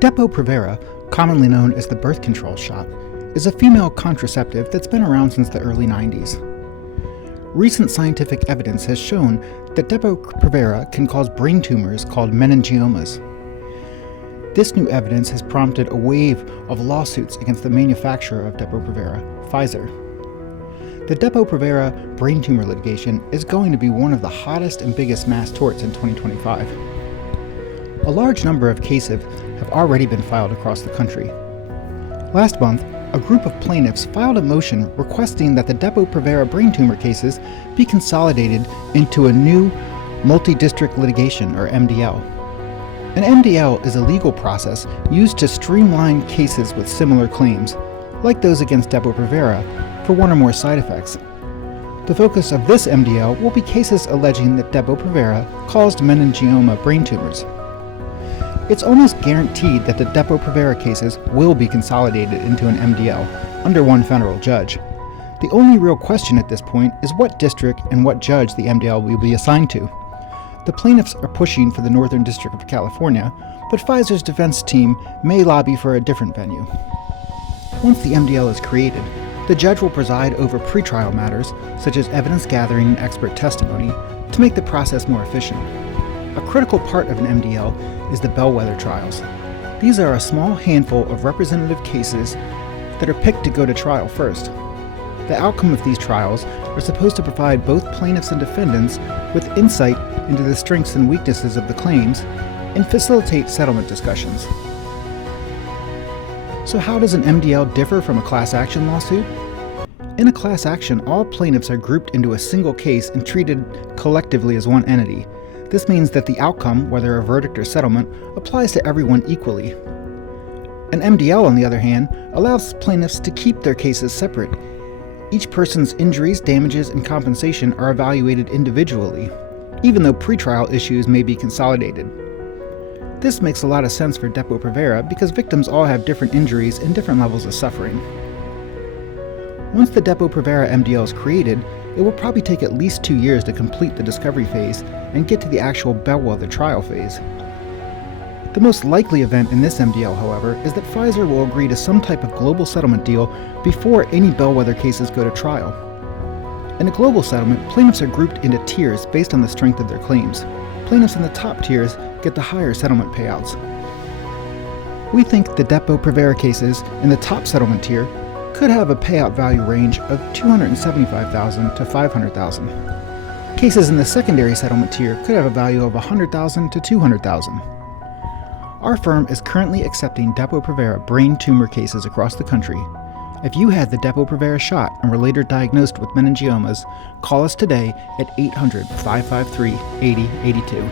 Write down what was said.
Depo Provera, commonly known as the birth control shot, is a female contraceptive that's been around since the early 90s. Recent scientific evidence has shown that Depo Provera can cause brain tumors called meningiomas. This new evidence has prompted a wave of lawsuits against the manufacturer of Depo Provera, Pfizer. The Depo Provera brain tumor litigation is going to be one of the hottest and biggest mass torts in 2025. A large number of cases have already been filed across the country. Last month, a group of plaintiffs filed a motion requesting that the Depo Provera brain tumor cases be consolidated into a new multi-district litigation, or MDL. An MDL is a legal process used to streamline cases with similar claims, like those against Depo Provera, for one or more side effects. The focus of this MDL will be cases alleging that Depo Provera caused meningioma brain tumors. It's almost guaranteed that the Depo Provera cases will be consolidated into an MDL under one federal judge. The only real question at this point is what district and what judge the MDL will be assigned to. The plaintiffs are pushing for the Northern District of California, but Pfizer's defense team may lobby for a different venue. Once the MDL is created, the judge will preside over pretrial matters, such as evidence gathering and expert testimony, to make the process more efficient. A critical part of an MDL is the bellwether trials. These are a small handful of representative cases that are picked to go to trial first. The outcome of these trials are supposed to provide both plaintiffs and defendants with insight into the strengths and weaknesses of the claims and facilitate settlement discussions. So how does an MDL differ from a class action lawsuit? In a class action, all plaintiffs are grouped into a single case and treated collectively as one entity. This means that the outcome, whether a verdict or settlement, applies to everyone equally. An MDL, on the other hand, allows plaintiffs to keep their cases separate. Each person's injuries, damages, and compensation are evaluated individually, even though pretrial issues may be consolidated. This makes a lot of sense for Depo Provera because victims all have different injuries and different levels of suffering. Once the Depo Provera MDL is created, it will probably take at least 2 years to complete the discovery phase and get to the actual bellwether trial phase. The most likely event in this MDL, however, is that Pfizer will agree to some type of global settlement deal before any bellwether cases go to trial. In a global settlement, plaintiffs are grouped into tiers based on the strength of their claims. Plaintiffs in the top tiers get the higher settlement payouts. We think the Depo Provera cases in the top settlement tier could have a payout value range of $275,000 to $500,000. Cases in the secondary settlement tier could have a value of $100,000 to $200,000. Our firm is currently accepting Depo Provera brain tumor cases across the country. If you had the Depo Provera shot and were later diagnosed with meningiomas, call us today at 800-553-8082.